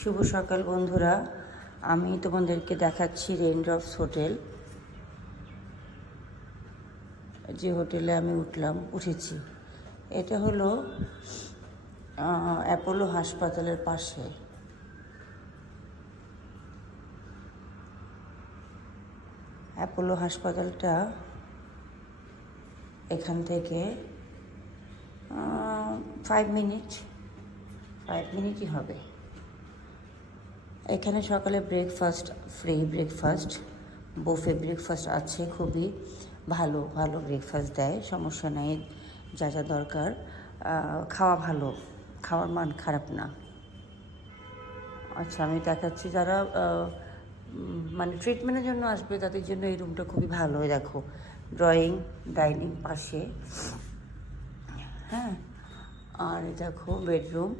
শুভ সকাল বন্ধুরা, আমি তোমাদেরকে দেখাচ্ছি রেইনড্রপস হোটেল। যে হোটেলে আমি উঠেছি এটা হলো অ্যাপোলো হাসপাতালের পাশে। অ্যাপোলো হাসপাতালটা এখান থেকে 5 মিনিটই হবে। এখানে সকালে breakfast, free breakfast, buffet breakfast আছে। খুবই ভালো ভালো ব্রেকফাস্ট দেয়, সমস্যা নাই। যা যা দরকার, খাওয়া ভালো, খাওয়ার মান খারাপ না। আচ্ছা, আমি দেখাচ্ছি যারা মানে ট্রিটমেন্টের জন্য আসবে তাদের জন্য এই রুমটা খুবই ভালো। দেখো, ডাইনিং পাশে, হ্যাঁ। আর দেখো বেডরুম।